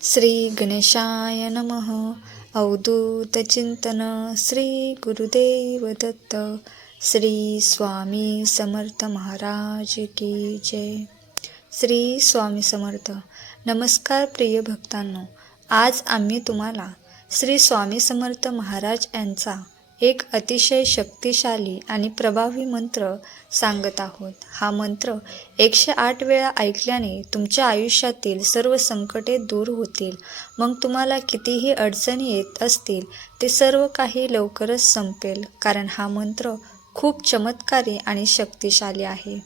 श्री गणेशाय नमः. अवधूत चिंतन श्री गुरुदेव दत्त. श्री स्वामी समर्थ महाराज की जय. श्री स्वामी समर्थ. नमस्कार प्रिय भक्तांनो, आज आम्ही तुम्हाला श्री स्वामी समर्थ महाराज यांचा एक अतिशय शक्तिशाली आणि प्रभावी मंत्र सांगत आहोत. हा मंत्र 108 वेळा ऐकल्याने तुमच्या आयुष्यातील सर्व संकटे दूर होतील. मग तुम्हाला कितीही अडचणी येत असतील ते सर्व काही लवकरच संपेल, कारण हा मंत्र खूप चमत्कारी आणि शक्तिशाली आहे.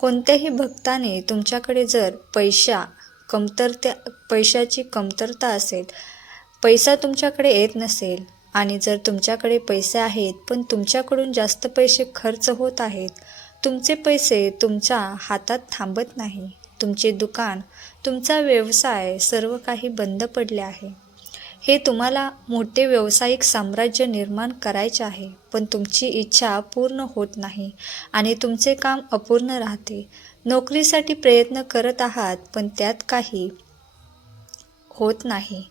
कोणत्याही भक्ताने तुमच्याकडे जर पैशाची कमतरता असेल, पैसा तुमच्याकडे येत नसेल आणि जर तुमच्याकडे पैसे आहेत पण तुमच्याकडून जास्त पैसे खर्च होत आहेत, तुमचे पैसे तुमच्या हातात थांबत नाही, तुमचे दुकान, तुमचा व्यवसाय सर्व काही बंद पडले आहे, हे तुम्हाला मोठे व्यावसायिक साम्राज्य निर्माण करायचे आहे पण तुमची इच्छा पूर्ण होत नाही आणि तुमचे काम अपूर्ण राहते, नोकरीसाठी प्रयत्न करत आहात पण त्यात काही होत नाही,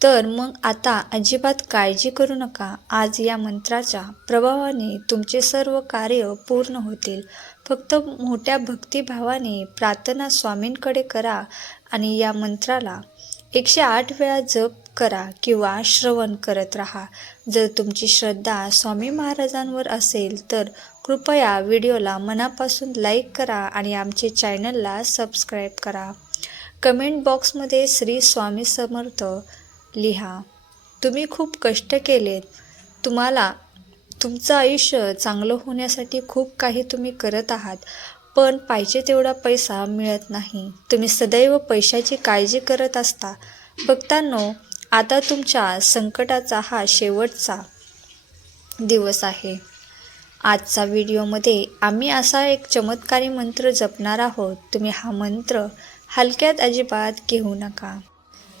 तर मग आता अजिबात काळजी करू नका. आज या मंत्राच्या प्रभावाने तुमचे सर्व कार्य पूर्ण होतील. फक्त मोठ्या भक्तिभावाने प्रार्थना स्वामींकडे करा आणि या मंत्राला 108 वेळा जप करा किंवा श्रवण करत राहा. जर तुमची श्रद्धा स्वामी महाराजांवर असेल तर कृपया व्हिडिओला मनापासून लाईक करा आणि आमचे चॅनलला सबस्क्राईब करा. कमेंट बॉक्समध्ये श्री स्वामी समर्थ लिहा. तुम्ही खूप कष्ट केलेत, तुमचं आयुष्य चांगलं होण्यासाठी खूप काही तुम्ही करत आहात पण पाहिजे तेवढा पैसा मिळत नाही. तुम्ही सदैव पैशाची काळजी करत असता. भक्तांनो, आता तुमच्या संकटाचा हा शेवटचा दिवस आहे. आजचा व्हिडिओमध्ये आम्ही असा एक चमत्कारी मंत्र जपणार आहोत. तुम्ही हा मंत्र हलक्यात अजिबात घेऊ नका.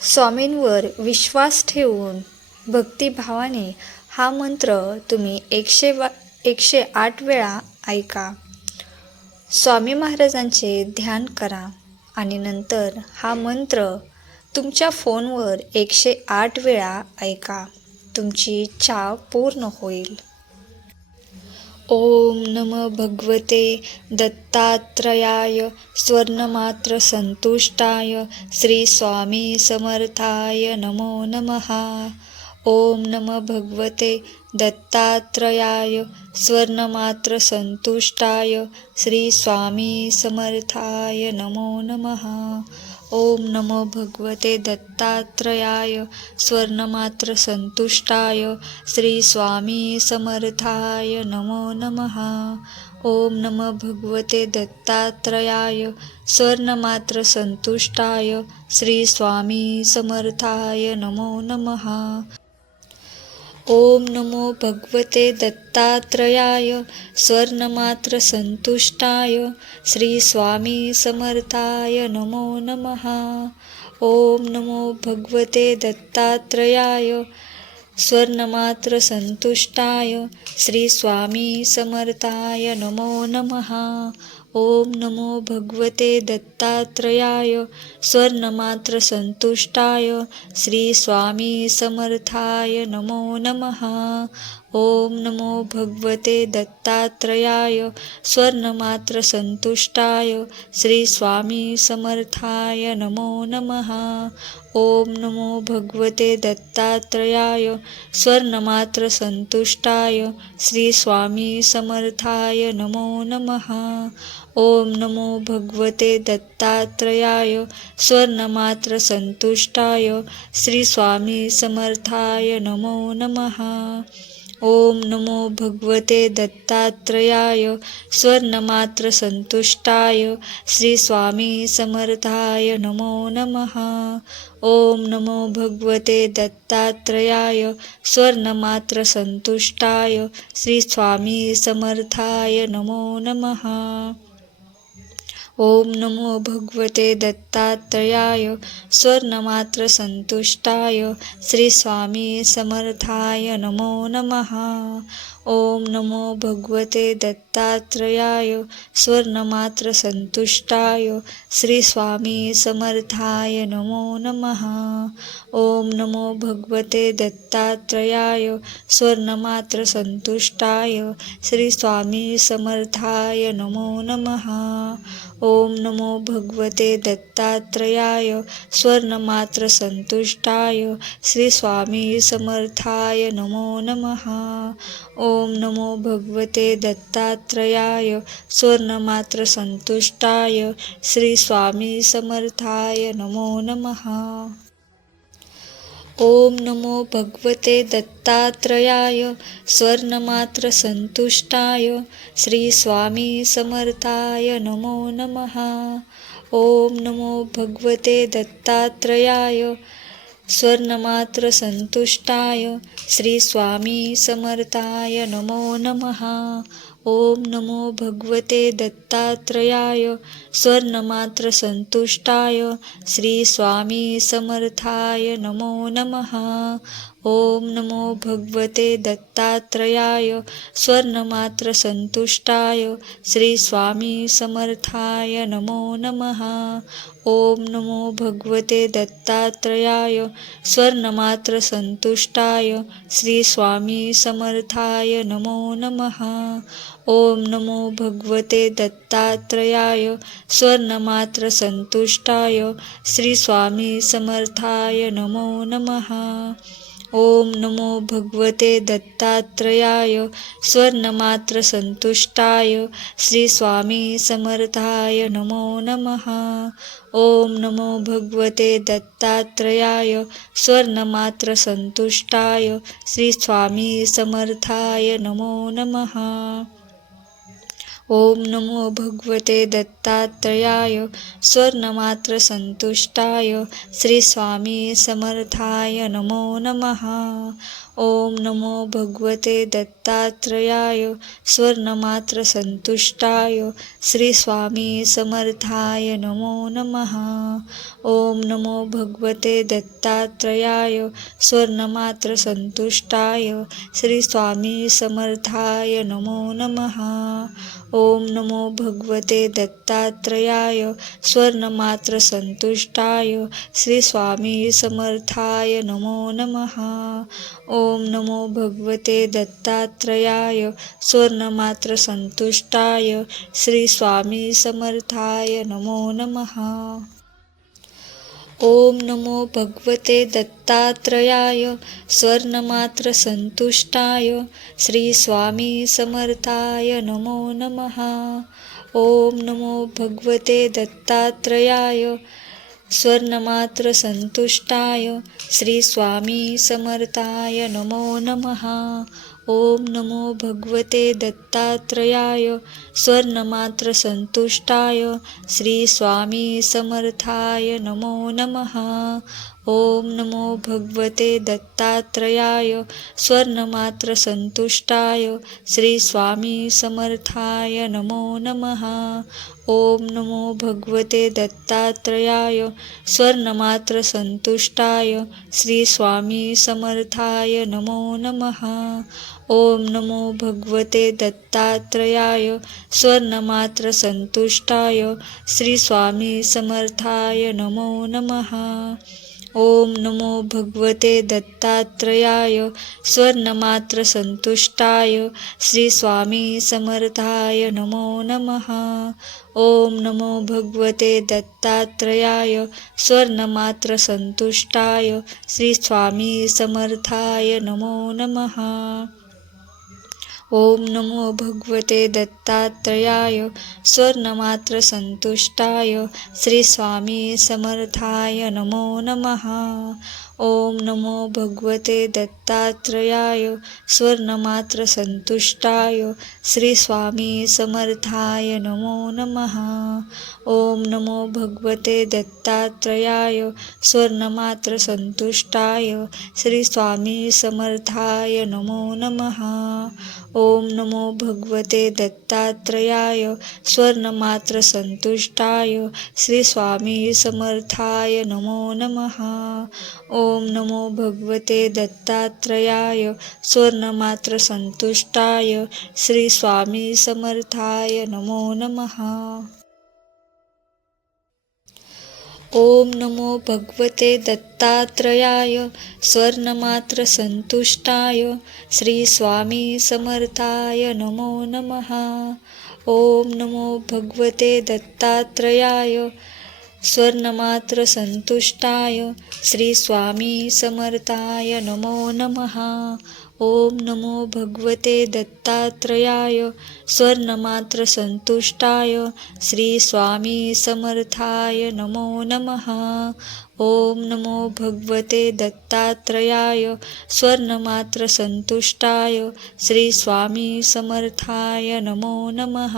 स्वामींवर विश्वास ठेवून भक्तिभावाने हा मंत्र तुम्ही 108 वेळा ऐका. स्वामी महाराजांचे ध्यान करा आणि नंतर हा मंत्र तुमच्या फोनवर 108 वेळा ऐका. तुमची इच्छा पूर्ण होईल. ओम नमो भगवते दत्तात्रयाय स्वर्णमात्र संतुष्टाय श्री स्वामी समर्थाय नमो नमः. ओम नमो भगवते दत्तात्रयाय स्वर्णमात्र संतुष्टाय श्री स्वामी समर्थाय नमो नमः. ओम नमो भगवते दत्तात्रयाय स्वर्णमात्र संतुष्टाय श्री स्वामी समर्थाय नमो नमः. ओम नमो भगवते दत्तात्रयाय स्वर्णमात्र संतुष्टाय श्री स्वामी समर्थाय नमो नमः. ओम नमो भगवते दत्तात्रयाय स्वर्णमात्र संतुष्टाय श्री स्वामी समर्थाय नमो नमः. ओम नमो भगवते दत्तात्रयाय स्वर्णमात्र संतुष्टाय श्री स्वामी समर्थाय नमो नमः. ओम नमो भगवते दत्तात्रयाय स्वर्णमात्र संतुष्टाय श्री स्वामी समर्थाय नमो नमः. ओम नमो भगवते दत्तात्रयाय स्वर्णमात्र संतुष्टाय श्री स्वामी समर्थाय नमो नमः. ओम नमो भगवते दत्तात्रयाय स्वर्णमात्र संतुष्टाय श्री स्वामी समर्थाय नमो नमः. ओम नमो भगवते दत्तात्रयाय स्वर्णमात्र संतुष्टाय श्री स्वामी समर्थाय नमो नमः. ओम नमो भगवते दत्तात्रयाय स्वर्णमात्र संतुष्टाय श्री स्वामी समर्थाय नमो नमः. ओम नमो भगवते दत्तात्रयाय स्वर्णमात्र संतुष्टाय श्री स्वामी समर्थाय नमो नमः. ओम नमो भगवते दत्तात्रयाय स्वर्णमात्र संतुष्टाय श्री स्वामी समर्थाय नमो नमः। ओम नमो भगवते दत्तात्रयाय स्वर्णमात्र संतुष्टाय श्री स्वामी समर्थाय नमो नमः। ओम नमो भगवते दत्तात्रयाय स्वर्णमात्र संतुष्टाय श्री स्वामी समर्थाय नमो नमः। ओम नमो भगवते दत्तात्रयाय स्वर्णमात्र संतुष्टाय श्री स्वामी समर्थाय नमो नमः। ओम नमो भगवते दत्तात्रयाय स्वर्णमात्र संतुष्टाय श्री स्वामी समर्थाय नमो नमः। ओम नमो भगवते दत्तात्रयाय स्वर्णमात्र संतुष्टाय श्री स्वामी समर्थाय नमो नमः। ओम नमो भगवते दत्तात्रयाय स्वर्णमात्र संतुष्टाय श्री स्वामी समर्थाय नमो नमः। ओम नमो भगवते दत्तात्रयाय स्वर्णमात्र संतुष्टाय श्री स्वामी समर्थाय नमो नमः। ओम नमो भगवते दत्तात्रयाय स्वर्णमात्र संतुष्टाय श्री स्वामी समर्थाय नमो नमः। ओम नमो भगवते दत्तात्रयाय स्वर्णमात्र संतुष्टाय श्री स्वामी समर्थाय नमो नमः। ओम नमो भगवते दत्तात्रयाय स्वर्णमात्र संतुष्टाय श्री स्वामी समर्थाय नमो नमः। ओम नमो भगवते दत्तात्रयाय स्वर्णमात्र संतुष्टाय श्री स्वामी समर्थाय नमो नमः। ओम नमो भगवते दत्तात्रयाय स्वर्णमात्र संतुष्टाय श्री स्वामी समर्थाय नमो नमः। ओम नमो भगवते दत्तात्रयाय स्वर्णमात्र संतुष्टाय श्री स्वामी समर्थाय नमो नमः। ओम नमो भगवते दत्तात्रयाय स्वर्णमात्र संतुष्टाय श्री स्वामी समर्थाय नमो नमः। ओम नमो भगवते दत्तात्रयाय स्वर्णमात्र संतुष्टाय श्री स्वामी समर्थाय नमो नमः। ओम नमो भगवते दत्तात्रयाय स्वर्णमात्र संतुष्टाय श्री स्वामी समर्थाय नमो नमः। ओम नमो भगवते दत्तात्रयाय स्वर्णमात्र संतुष्टाय श्री स्वामी समर्थाय नमो नमः। ओम नमो भगवते दत्तात्रयाय स्वर्णमात्र संतुष्टाय श्री स्वामी समर्थाय नमो नमः। ओम नमो भगवते दत्तात्रयाय स्वर्णमात्र संतुष्टाय श्री स्वामी समर्थाय नमो नमः। ओम नमो भगवते दत्तात्रयाय स्वर्णमात्र संतुष्टाय श्री स्वामी समर्थाय नमो नमः। ओम नमो भगवते दत्तात्रयाय स्वर्णमात्र संतुष्टाय श्री स्वामी समर्थाय नमो नमः। ओम नमो भगवते दत्तात्रयाय स्वर्णमात्र संतुष्टाय श्री स्वामी समर्थाय नमो नमः। ओम नमो भगवते दत्तात्रयाय स्वर्णमात्र संतुष्टाय श्री स्वामी समर्थाय नमो नमः। ओम नमो भगवते दत्तात्रयाय स्वर्णमात्र संतुष्टाय श्री स्वामी समर्थाय नमो नमः। ओम नमो भगवते दत्तात्रयाय स्वर्णमात्र संतुष्टाय श्री स्वामी समर्थाय नमो नमः। ओम नमो भगवते दत्तात्रयाय स्वर्णमात्र संतुष्टाय श्री स्वामी समर्थाय नमो नमः। ओम नमो भगवते दत्तात्रयाय स्वर्णमात्र संतुष्टाय श्री स्वामी समर्थाय नमो नमः। ओम नमो भगवते दत्तात्रयाय स्वर्णमात्र संतुष्टाय श्री स्वामी समर्थाय नमो नमः। ओम नमो भगवते दत्तात्रयाय स्वर्णमात्र संतुष्टाय श्री स्वामी समर्थाय नमो नमः। ओम नमो भगवते दत्तात्रयाय स्वर्णमात्र संतुष्टाय श्री स्वामी समर्थाय नमो नमः। ओम नमो भगवते दत्तात्रयाय स्वर्णमात्र संतुष्टाय श्री स्वामी समर्थाय नमो नमः। ओम नमो भगवते दत्तात्रयाय स्वर्णमात्र संतुष्टाय श्री स्वामी समर्थाय नमो नमः। ओम नमो भगवते दत्तात्रयाय स्वर्णमात्र संतुष्टाय श्री स्वामी समर्थाय नमो नमः। ओम नमो भगवते दत्तात्रयाय स्वर्णमात्र संतुष्टाय श्री स्वामी समर्थाय नमो नमः।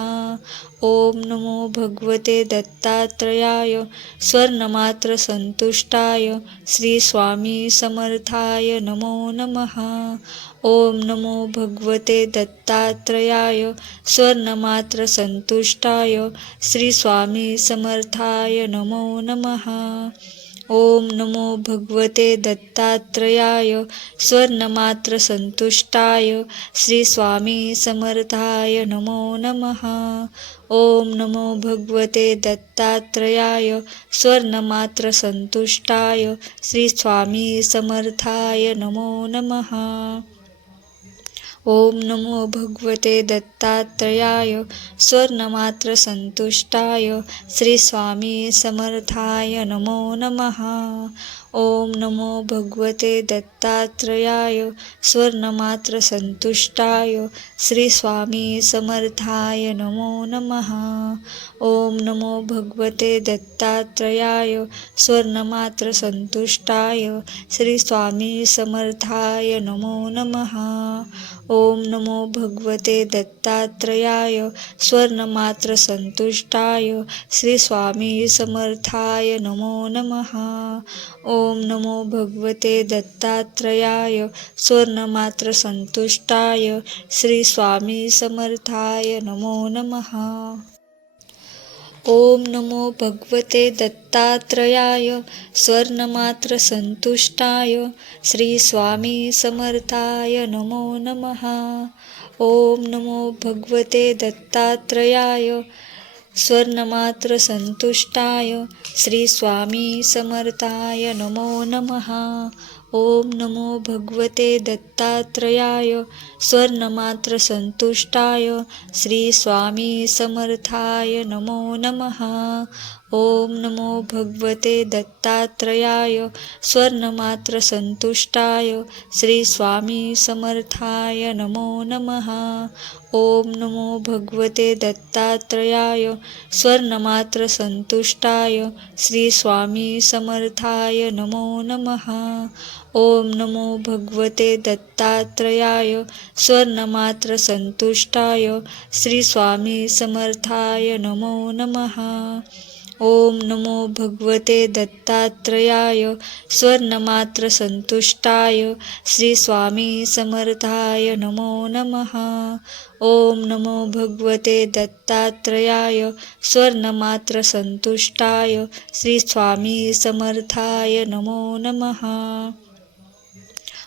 ओम नमो भगवते दत्तात्रयाय स्वर्णमात्र संतुष्टाय श्री स्वामी समर्थाय नमो नमः। ओम नमो भगवते दत्तात्रयाय स्वर्णमात्र संतुष्टाय श्री स्वामी समर्थाय नमो नमः। ओम नमो भगवते दत्तात्रयाय स्वर्णमात्र संतुष्टाय श्री स्वामी समर्थाय नमो नमः। ओम नमो भगवते दत्तात्रयाय स्वर्णमात्र संतुष्टाय श्री स्वामी समर्थाय नमो नमः। ओम नमो भगवते दत्तात्रयाय स्वर्णमात्र संतुष्टाय श्री स्वामी समर्थाय नमो नमः। ओम नमो भगवते दत्तात्रयाय स्वर्णमात्र संतुष्टाय श्री स्वामी समर्थाय नमो नमः। ओम नमो भगवते दत्तात्रयाय स्वर्णमात्र संतुष्टाय श्री स्वामी समर्थाय नमो नमः। ओम नमो भगवते दत्तात्रयाय स्वर्णमात्र संतुष्टाय श्री स्वामी समर्थाय नमो नमः। ओम नमो भगवते दत्तात्रयाय स्वर्णमात्र संतुष्टाय श्री स्वामी समर्थाय नमो नमः। ओम नमो भगवते दत्तात्रयाय स्वर्णमात्र संतुष्टाय श्री स्वामी समर्थाय नमो नमः। ओम नमो भगवते दत्तात्रयाय स्वर्णमात्र संतुष्टाय श्री स्वामी समर्थाय नमो नमः। ओम नमो भगवते दत्तात्रयाय स्वर्णमात्र संतुष्टाय श्री स्वामी समर्थाय नमो नमः। ओम नमो भगवते दत्तात्रयाय स्वर्णमात्र संतुष्टाय श्री स्वामी समर्थाय नमो नमः। ओम नमो भगवते दत्तात्रयाय स्वर्णमात्र संतुष्टाय श्री स्वामी समर्थाय नमो नमः। ओम नमो भगवते दत्तात्रयाय स्वर्णमात्र संतुष्टाय श्री स्वामी समर्थाय नमो नमः। ओम नमो भगवते दत्तात्रयाय स्वर्णमात्र संतुष्टाय श्री स्वामी समर्थाय नमो नमः। ओम नमो भगवते दत्तात्रयाय स्वर्णमात्र संतुष्टाय श्री स्वामी समर्थाय नमो नमः।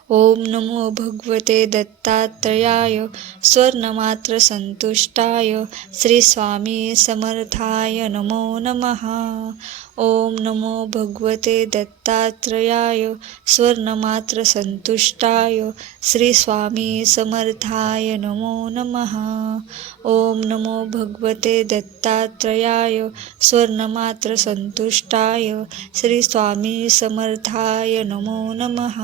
ओम नमो भगवते दत्तात्रयाय स्वर्णमात्र संतुष्टाय श्री स्वामी समर्थाय नमो नमः। ओम नमो भगवते दत्तात्रयाय स्वर्णमात्र संतुष्टाय श्री स्वामी समर्थाय नमो नमः। ओम नमो भगवते दत्तात्रयाय स्वर्णमात्र संतुष्टाय श्री स्वामी समर्थाय नमो नमः।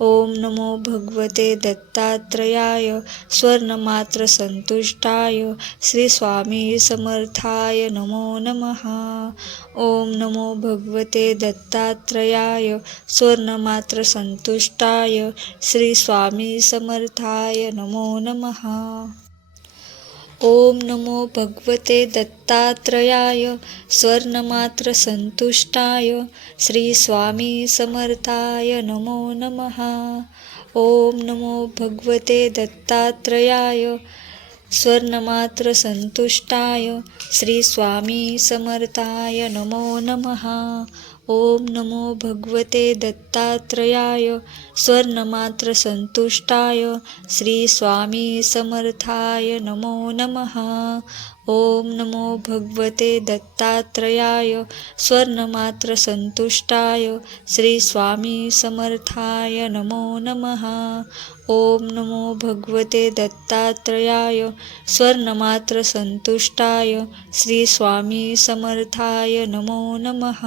ओम नमो भगवते दत्तात्रयाय स्वर्णमात्र संतुष्टाय श्री स्वामी समर्थाय नमो नमः। ओम नमो भगवते दत्तात्रयाय स्वर्णमात्र संतुष्टाय श्री स्वामी समर्थाय नमो नमः। ओम नमो भगवते दत्तात्रयाय स्वर्णमात्र संतुष्टाय श्री स्वामी समर्थाय नमो नमः। ओम नमो भगवते दत्तात्रयाय स्वर्णमात्र संतुष्टाय श्री स्वामी समर्थाय नमो नमः। ओम नमो भगवते दत्तात्रयाय स्वर्णमात्र संतुष्टाय श्री स्वामी समर्थाय नमो नमः। ओम नमो भगवते दत्तात्रयाय स्वर्णमात्र संतुष्टाय श्री स्वामी समर्थाय नमो नमः। ओम नमो भगवते दत्तात्रयाय स्वर्णमात्र संतुष्टाय श्री स्वामी समर्थाय नमो नमः।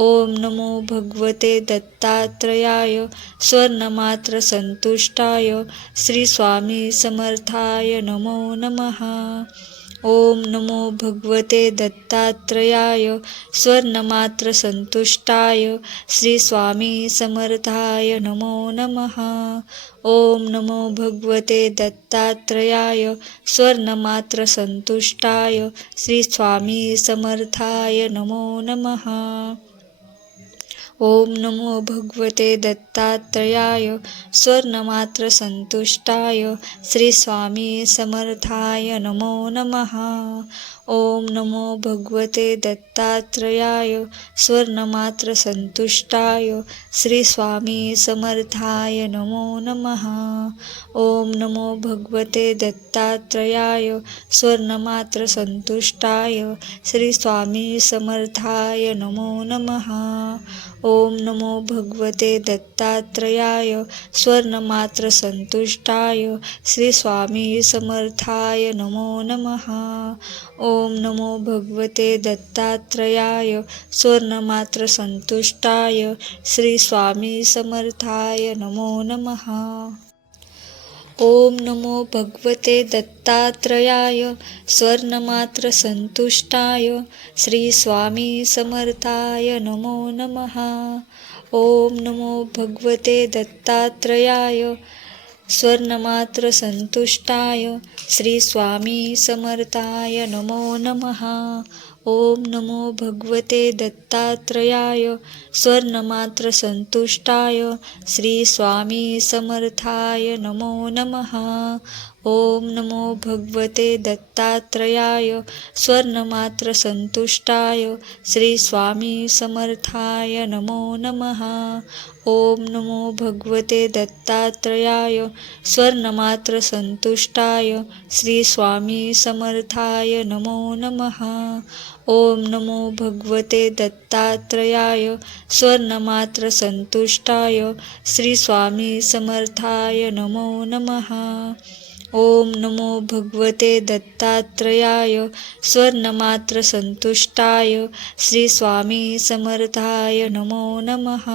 ओम नमो भगवते दत्तात्रयाय स्वर्णमात्र संतुष्टाय श्री स्वामी समर्थाय नमो नमः। ओम नमो भगवते दत्तात्रयाय स्वर्णमात्र संतुष्टाय श्री स्वामी समर्थाय नमो नमः। ओम नमो भगवते दत्तात्रयाय स्वर्णमात्र संतुष्टाय श्री स्वामी समर्थाय नमो नमः। ओम नमो भगवते दत्तात्रयाय स्वर्णमात्र संतुष्टाय श्री स्वामी समर्थाय नमो नमः। ओम नमो भगवते दत्तात्रयाय स्वर्णमात्र संतुष्टाय श्री स्वामी समर्थाय नमो नमः। ओम नमो भगवते दत्तात्रयाय स्वर्णमात्र संतुष्टाय श्री स्वामी समर्थाय नमो नमः। ओम नमो भगवते दत्तात्रयाय स्वर्णमात्र संतुष्टाय श्री स्वामी समर्थाय नमो नमः। ओम नमो भगवते दत्तात्रयाय स्वर्णमात्र संतुष्टाय श्री स्वामी समर्थाय नमो नमः। ओम नमो भगवते दत्तात्रयाय स्वर्णमात्र संतुष्टाय श्री स्वामी समर्थाय नमो नमः। ओम नमो भगवते दत्तात्रयाय स्वर्णमात्र संतुष्टाय श्री स्वामी समर्थाय नमो नमः। ओम नमो भगवते दत्तात्रयाय स्वर्णमात्र संतुष्टाय श्री स्वामी समर्थाय नमो नमः। ओम नमो भगवते दत्तात्रयाय स्वर्णमात्र संतुष्टाय श्री स्वामी समर्थाय नमो नमः। ओम नमो भगवते दत्तात्रयाय स्वर्णमात्र संतुष्टाय श्री स्वामी समर्थाय नमो नमः। ओम नमो भगवते दत्तात्रयाय स्वर्णमात्र संतुष्टाय श्री स्वामी समर्थाय नमो नमः। ओम नमो भगवते दत्तात्रयाय स्वर्णमात्र संतुष्टाय श्री स्वामी समर्थाय नमो नमः।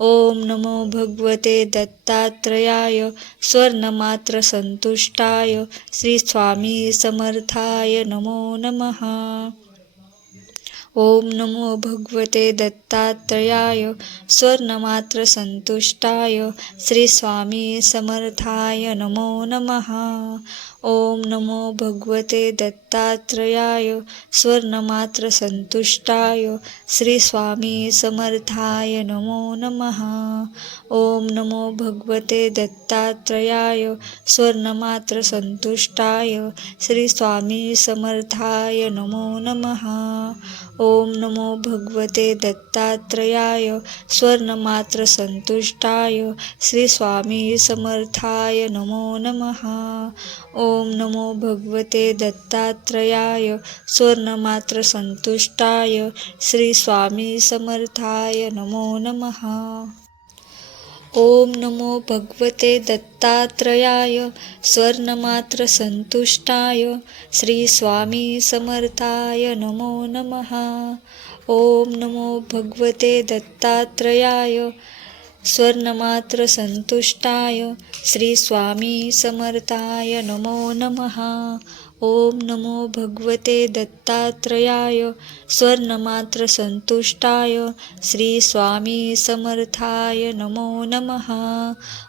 ओम नमो भगवते दत्तात्रयाय स्वर्णमात्र संतुष्टाय श्री स्वामी समर्थाय नमो नमः। ओम नमो भगवते दत्तात्रयाय स्वर्णमात्र संतुष्टाय श्री स्वामी समर्थाय नमो नमः। ओम नमो भगवते दत्तात्रयाय स्वर्णमात्र संतुष्टाय श्री स्वामी समर्थाय नमो नमः। ओम नमो भगवते दत्तात्रयाय स्वर्णमात्र संतुष्टाय श्री स्वामी समर्थाय नमो नमः। ओम नमो भगवते दत्तात्रयाय स्वर्णमात्र संतुष्टाय श्री स्वामी समर्थाय नमो नमः। ओम नमो भगवते दत्तात्रयाय स्वर्णमात्र संतुष्टाय श्री स्वामी समर्थाय नमो नमः। ओम नमो भगवते दत्तात्रयाय स्वर्णमात्र संतुष्टाय श्री स्वामी समर्थाय नमो नमः। ओम नमो भगवते दत्तात्रयाय स्वर्णमात्र संतुष्टाय श्री स्वामी समर्थाय नमो नमः। ओम नमो भगवते दत्तात्रयाय स्वर्णमात्र संतुष्टाय श्री स्वामी समर्थाय नमो नमः।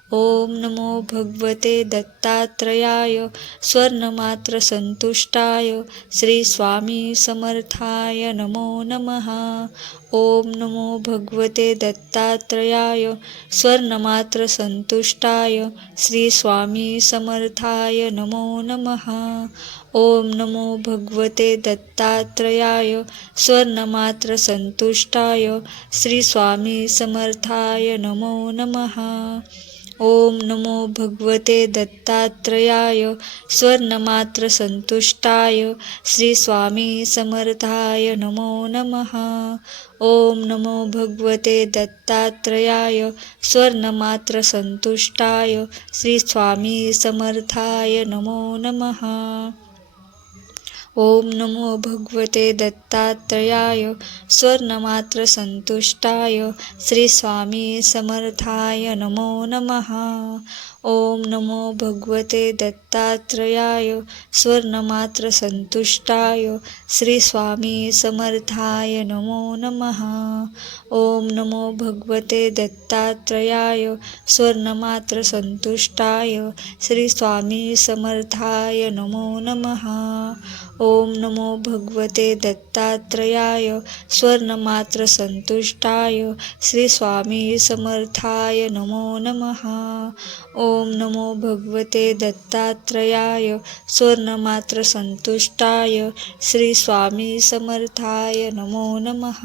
ओम नमो भगवते दत्तात्रयाय स्वर्णमात्रसंतुष्टाय श्री स्वामी समर्थाय नमो नमः। ओम नमो भगवते दत्तात्रयाय स्वर्णमात्रसंतुष्टाय श्री स्वामी समर्थाय नमो नमः। ओम नमो भगवते दत्तात्रयाय स्वर्णमात्रसंतुष्टाय श्री स्वामी समर्थाय नमो नमः। ओम नमो भगवते दत्तात्रयाय स्वर्णमात्रसंतुष्टाय श्री स्वामी समर्थाय नमो नमः। ओम नमो भगवते दत्तात्रयाय स्वर्णमात्रसंतुष्टाय श्री स्वामी समर्थाय नमो नमः। ओम नमो भगवते दत्तात्रयाय स्वर्णमात्रसंतुष्टाय श्री स्वामी समर्थाय नमो नमः। ओम नमो भगवते दत्तात्रयाय स्वर्णमात्रसंतुष्टाय श्री स्वामी समर्थाय नमो नमः। ओम नमो भगवते दत्तात्रयाय स्वर्णमात्रसंतुष्टाय श्री स्वामी समर्थाय नमो नमः। ओम नमो भगवते दत्तात्रयाय स्वर्णमात्रसंतुष्टाय श्री स्वामी समर्थाय नमो नमः। ओम नमो भगवते दत्तात्रयाय स्वर्णमात्रसंतुष्टाय श्री स्वामी समर्थाय नमो नमः।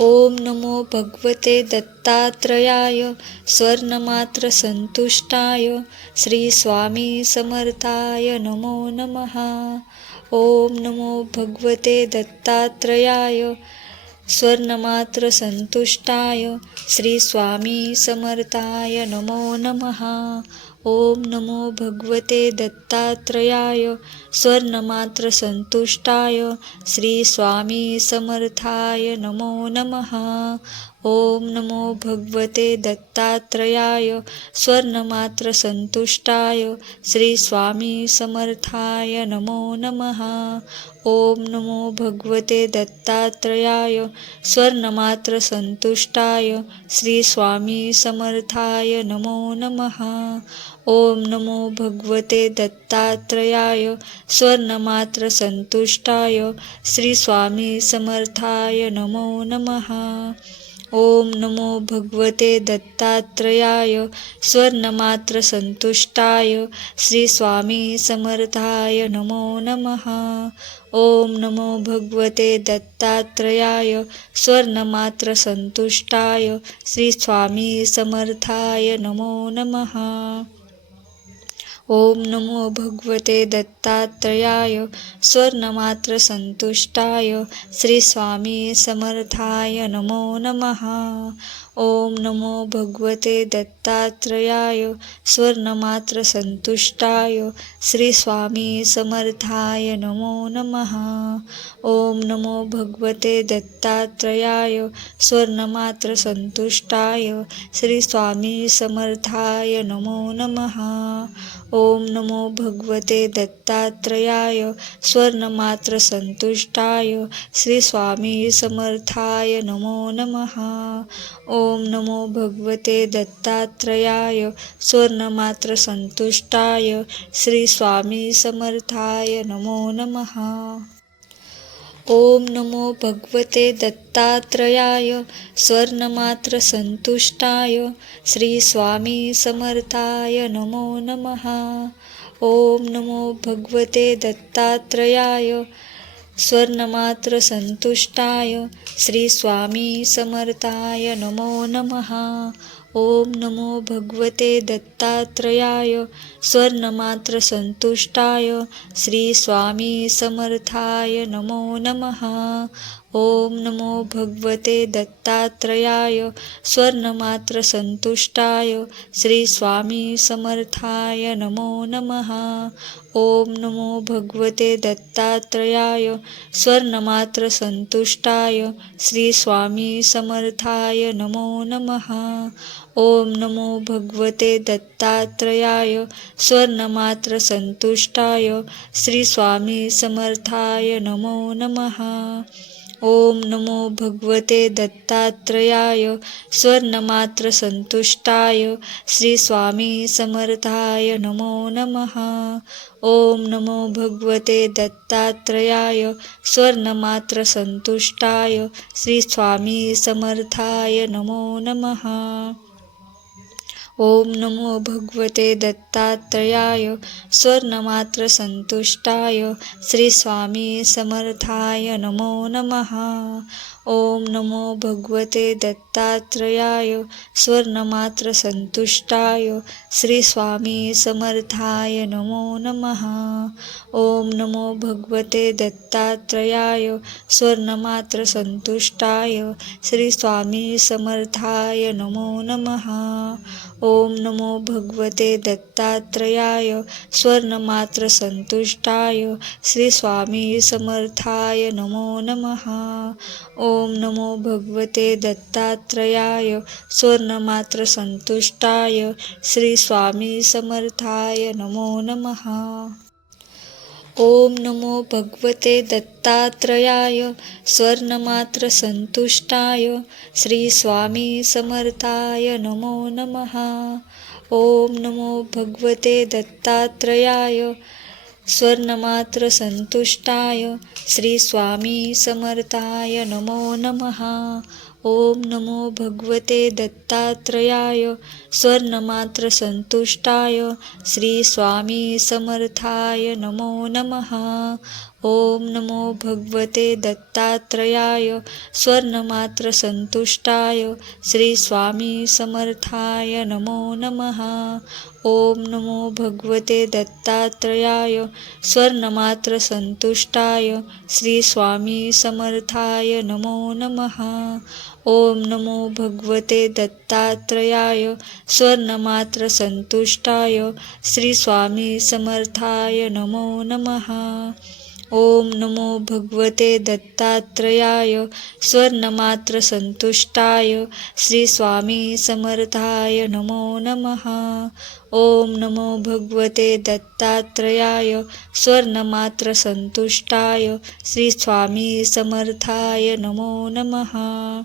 ओम नमो भगवते दत्तात्रयाय स्वर्णमात्रसंतुष्टाय श्री स्वामी समर्थाय नमो नमः। ओम नमो भगवते दत्तात्रयाय स्वर्णमात्रसंतुष्टाय श्री स्वामी समर्थाय नमो नमः। ओम नमो भगवते दत्तात्रयाय स्वर्णमात्रसंतुष्टाय श्री स्वामी समर्थाय नमो नमः। ओम नमो भगवते दत्तात्रयाय स्वर्णमात्रसंतुष्टाय श्री स्वामी समर्थाय नमो नमः। ओम नमो भगवते दत्तात्रयाय स्वर्णमात्रसंतुष्टाय श्री स्वामी समर्थाय नमो नमः। ओम नमो भगवते दत्तात्रयाय स्वर्णमात्रसंतुष्टाय श्री स्वामी समर्थाय नमो नमः। ओम नमो भगवते दत्तात्रयाय स्वर्णमात्रसंतुष्टाय श्री स्वामी समर्थाय नमो नमः। ओम नमो भगवते दत्तात्रयाय स्वर्णमात्रसंतुष्टाय श्री स्वामी समर्थाय नमो नमः। ओम नमो भगवते दत्तात्रयाय स्वर्णमात्रसंतुष्टाय श्री स्वामी समर्थाय नमो नमः। ओम नमो भगवते दत्तात्रयाय स्वर्णमात्रसंतुष्टाय श्री स्वामी समर्थाय नमो नमः। ओम नमो भगवते दत्तात्रयाय स्वर्णमात्रसंतुष्टाय श्री स्वामी समर्थाय नमो नमः। ओम नमो भगवते दत्तात्रयाय स्वर्णमात्रसंतुष्टाय श्री स्वामी समर्थाय नमो नमः। ओम नमो भगवते दत्तात्रयाय स्वर्णमात्रसंतुष्टाय श्री स्वामी समर्थाय नमो नमः। ओम नमो भगवते दत्तात्रयाय स्वर्णमात्रसंतुष्टाय श्री स्वामी समर्थाय नमो नमः। ओम नमो भगवते दत्तात्रयाय स्वर्णमात्रसंतुष्टाय श्री स्वामी समर्थाय नमो नमः। ओम नमो भगवते दत्तात्रयाय स्वर्णमात्रसंतुष्टाय श्री स्वामी समर्थाय नमो नमः। ओम नमो भगवते दत्तात्रयाय स्वर्णमात्रसंतुष्टाय श्री स्वामी समर्थाय नमो नमः। ओम नमो भगवते दत्तात्रयाय स्वर्णमात्रसंतुष्टाय श्री स्वामी समर्थाय नमो नमः। ओम नमो भगवते दत्तात्रयाय स्वर्णमात्रसंतुष्टाय श्री स्वामी समर्थाय नमो नमः। ओम नमो भगवते दत्तात्रयाय स्वर्णमात्रसंतुष्टाय श्री स्वामी समर्थाय नमो नमः। ओम नमो भगवते दत्तात्रयाय स्वर्णमात्रसंतुष्टाय श्री स्वामी समर्थाय नमो नमः। ओम नमो भगवते दत्तात्रयाय स्वर्णमात्रसंतुष्टाय श्री स्वामी समर्थाय नमो नमः। ओम नमो भगवते दत्तात्रयाय स्वर्णमात्रसंतुष्टाय श्री स्वामी समर्थाय नमो नमः। ओम नमो भगवते दत्तात्रयाय स्वर्णमात्रसंतुष्टाय श्री स्वामी समर्थाय नमो नमः। ओम नमो भगवते दत्तात्रयाय स्वर्णमात्रसंतुष्टाय श्री स्वामी समर्थाय नमो नमः। ओम नमो भगवते दत्तात्रयाय स्वर्णमात्रसंतुष्टाय श्री स्वामी समर्थाय नमो नमः। ओम नमो भगवते दत्तात्रयाय स्वर्णमात्रसंतुष्टाय श्री स्वामी समर्थाय नमो नमः। ओम नमो भगवते दत्तात्रयाय स्वर्णमात्रसंतुष्टाय श्री स्वामी समर्थाय नमो नमः। ओम नमो भगवते दत्तात्रयाय स्वर्णमात्रसंतुष्टाय श्री स्वामी समर्थाय नमो नमः। ओम नमो भगवते दत्तात्रयाय स्वर्णमात्रसंतुष्टाय श्री स्वामी समर्थाय नमो नमः। ओम नमो भगवते दत्तात्रयाय स्वर्णमात्रसंतुष्टाय श्री स्वामी समर्थाय नमो नमः। ओम नमो भगवते दत्तात्रयाय स्वर्णमात्रसंतुष्टाय श्री स्वामी समर्थाय नमो नमः। ओम नमो भगवते दत्तात्रयाय स्वर्णमात्रसंतुष्टाय श्री स्वामी समर्थाय नमो नमः। ओम नमो भगवते दत्तात्रयाय स्वर्णमात्रसंतुष्टाय श्री स्वामी समर्थाय नमो नमः।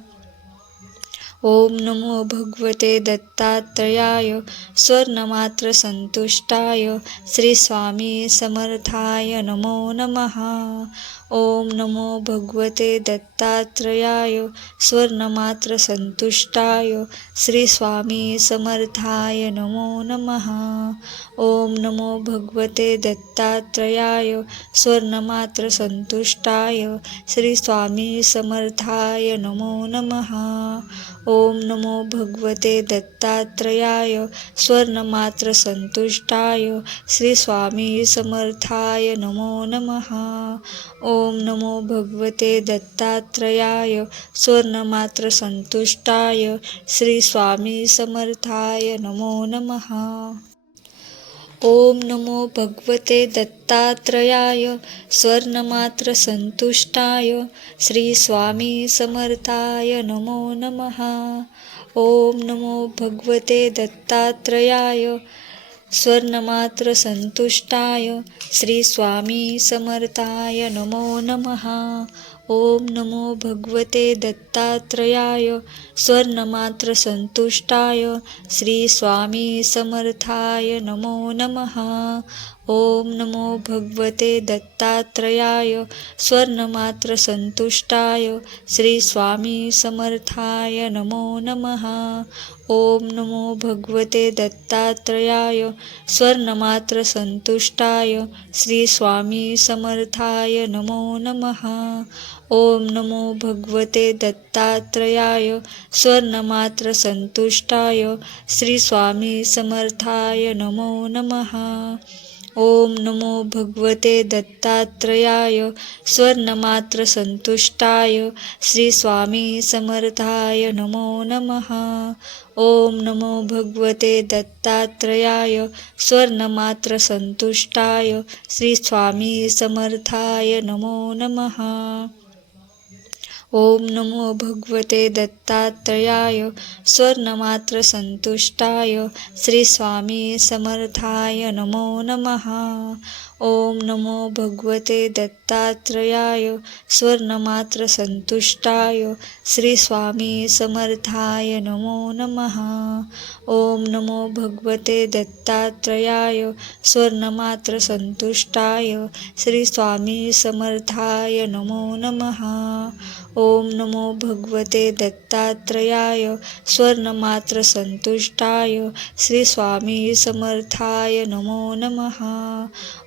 ओम नमो भगवते दत्तात्रयाय स्वर्णमात्रसंतुष्टाय श्री स्वामी समर्थाय नमो नमः। ओम नमो भगवते दत्तात्रयाय स्वर्णमात्रसंतुष्टाय श्री स्वामी समर्थाय नमो नमः। ओम नमो भगवते दत्तात्रयाय स्वर्णमात्रसंतुष्टाय श्री स्वामी समर्थाय नमो नमः। ओम नमो भगवते दत्तात्रयाय स्वर्णमात्रसंतुष्टाय श्री स्वामी समर्थाय नमो नमः। ओम नमो भगवते दत्तात्रयाय स्वर्णमात्रसंतुष्टाय श्री स्वामी समर्थाय नमो नमः। ओम नमो भगवते दत्तात्रयाय स्वर्णमात्रसंतुष्टाय श्री स्वामी समर्थाय नमो नमः। ओम नमो भगवते दत्तात्रयाय स्वर्णमात्रसंतुष्टाय श्री स्वामी समर्थाय नमो नमः। ओम नमो भगवते दत्तात्रयाय स्वर्णमात्रसंतुष्टाय श्री स्वामी समर्थाय नमो नमः। ओम नमो भगवते दत्तात्रयाय स्वर्णमात्रसंतुष्टाय श्री स्वामी समर्थाय नमो नमः। ओम नमो भगवते दत्तात्रयाय स्वर्णमात्रसंतुष्टाय श्री स्वामी समर्थाय नमो नमः। ओम नमो भगवते दत्तात्रयाय स्वर्णमात्रसंतुष्टाय श्री स्वामी समर्थाय नमो नमः। ओम नमो भगवते दत्तात्रयाय स्वर्णमात्रसंतुष्टाय श्री स्वामी समर्थाय नमो नमः। ओम नमो भगवते दत्तात्रयाय स्वर्णमात्रसंतुष्टाय श्री स्वामी समर्थाय नमो नमः। ओम नमो भगवते दत्तात्रयाय स्वर्णमात्रसंतुष्टाय श्री स्वामी समर्थाय नमो नमः। ओम नमो भगवते दत्तात्रयाय स्वर्णमात्रसंतुष्टाय श्री स्वामी समर्थाय नमो नमः। ओम नमो भगवते दत्तात्रयाय स्वर्णमात्रसंतुष्टाय श्री स्वामी समर्थाय नमो नमः। ओम नमो भगवते दत्तात्रयाय स्वर्णमात्रसंतुष्टाय श्री स्वामी समर्थाय नमो नमः।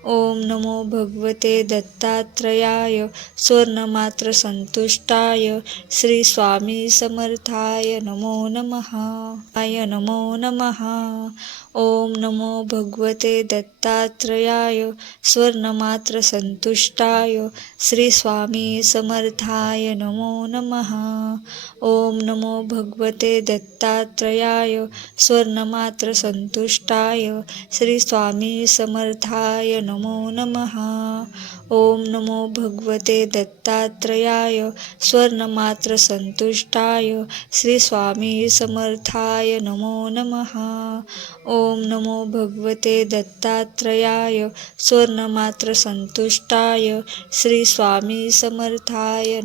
ओम नमो भगवते दत्तात्रयाय स्वर्णमात्रसंतुष्टाय श्री स्वामी समर्थाय नमो नमः। आय नमो नमः। ओम नमो भगवते दत्तात्रयाय स्वर्णमात्रसंतुष्टाय श्री स्वामी समर्थाय नमो नमः। ओम नमो भगवते दत्तात्रयाय स्वर्णमात्रसंतुष्टाय श्री स्वामी समर्थाय नमो नमः। ओम नमो भगवते दत्तात्रयाय स्वर्णमात्रसंतुष्टाय श्री स्वामी समर्थाय नमो नमः। ओम नमो भगवते दत्तात्रयाय स्वर्णमात्रसंतुष्टाय श्री स्वामी समर्थाय